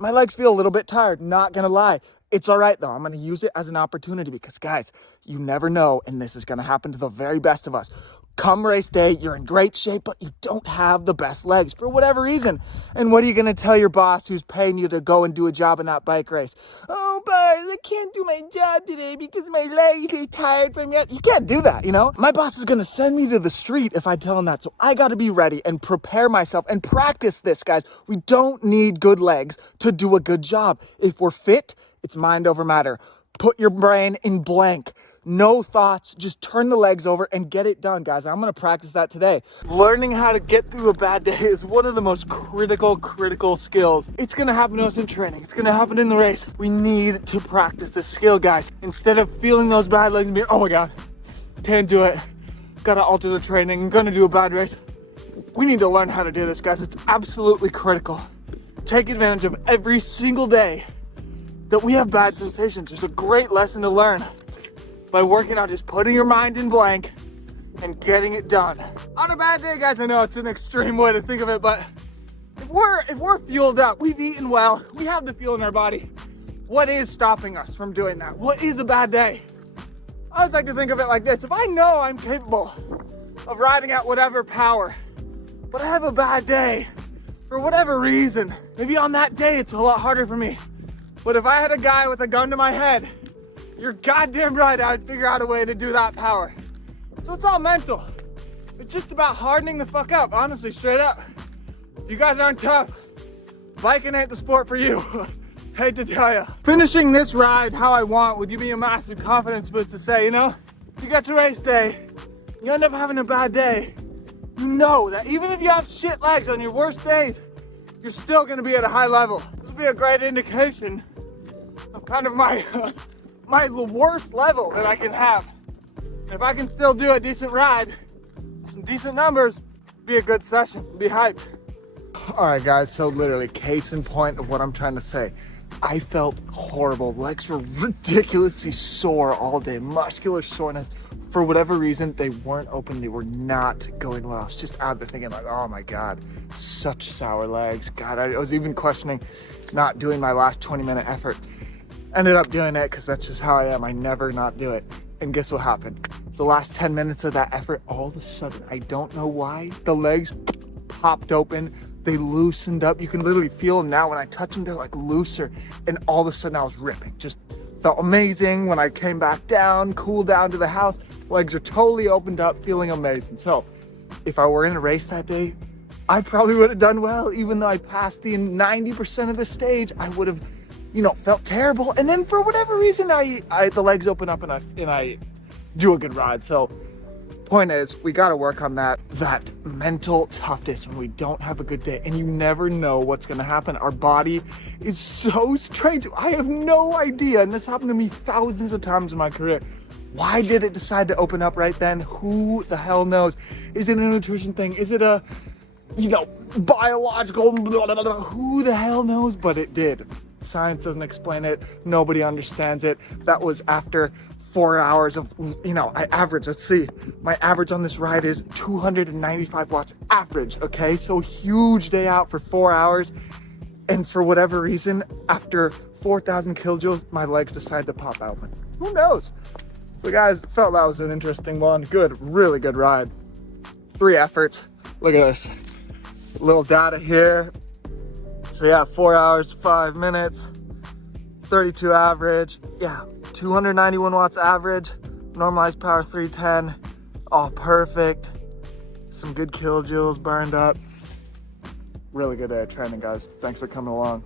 My legs feel a little bit tired, not gonna lie. It's all right though. I'm gonna use it as an opportunity because guys, you never know, and this is gonna happen to the very best of us. Come race day, you're in great shape, but you don't have the best legs for whatever reason. And what are you gonna tell your boss who's paying you to go and do a job in that bike race? Oh, boss, I can't do my job today because my legs are tired from yet. You can't do that, you know? My boss is gonna send me to the street if I tell him that. So I gotta be ready and prepare myself and practice this, guys. We don't need good legs to do a good job. If we're fit, it's mind over matter. Put your brain in blank. No thoughts, just turn the legs over and get it done, guys. I'm gonna practice that today. Learning how to get through a bad day is one of the most critical skills. It's gonna happen to us in training. It's gonna happen in the race. We need to practice this skill, guys. Instead of feeling those bad legs and being, oh my God, can't do it. Gotta alter the training, I'm gonna do a bad race. We need to learn how to do this, guys. It's absolutely critical. Take advantage of every single day that we have bad sensations. There's a great lesson to learn by working on just putting your mind in blank and getting it done. On a bad day, guys, I know it's an extreme way to think of it, but if we're fueled up, we've eaten well, we have the fuel in our body, what is stopping us from doing that? What is a bad day? I always like to think of it like this. If I know I'm capable of riding at whatever power, but I have a bad day for whatever reason, maybe on that day it's a lot harder for me. But if I had a guy with a gun to my head, you're goddamn right I'd figure out a way to do that power. So it's all mental. It's just about hardening the fuck up, honestly, straight up. If you guys aren't tough, biking ain't the sport for you. Hate to tell ya. Finishing this ride how I want would give me a massive confidence boost to say, you know, if you got to race day, you end up having a bad day, you know that even if you have shit legs on your worst days, you're still gonna be at a high level. This would be a great indication of kind of my my worst level that I can have. And if I can still do a decent ride, some decent numbers, be a good session, be hyped. All right, guys, so literally case in point of what I'm trying to say. I felt horrible. Legs were ridiculously sore all day, muscular soreness. For whatever reason, they weren't open. They were not going well. I was just out there thinking like, oh my God, such sour legs. God, I was even questioning not doing my last 20-minute effort. Ended up doing it because that's just how I am. I never not do it. And guess what happened? The last 10 minutes of that effort, all of a sudden, I don't know why, the legs popped open. They loosened up. You can literally feel them now. When I touch them, they're like looser. And all of a sudden I was ripping. Just felt amazing. When I came back down, cooled down to the house, legs are totally opened up, feeling amazing. So if I were in a race that day, I probably would have done well. Even though I passed the 90% of the stage, I would have, you know, felt terrible. And then for whatever reason, the legs open up and I do a good ride. So point is, we got to work on that mental toughness when we don't have a good day, and you never know what's going to happen. Our body is so strange. I have no idea, and this happened to me thousands of times in my career. Why did it decide to open up right then? Who the hell knows? Is it a nutrition thing? Is it a, you know, biological blah, blah, blah, who the hell knows? But it did. Science doesn't explain it. Nobody understands it. That was after 4 hours of, you know, I average, let's see, my average on this ride is 295 watts average, okay? So huge day out for 4 hours. And for whatever reason, after 4,000 kilojoules, my legs decided to pop open. Who knows? So guys, felt that was an interesting one. Good, really good ride. 3 efforts. Look at this. Little data here. So yeah, 4 hours, 5 minutes, 32 average. Yeah, 291 watts average, normalized power 310, all perfect. Some good kilojoules burned up. Really good day of training, guys. Thanks for coming along.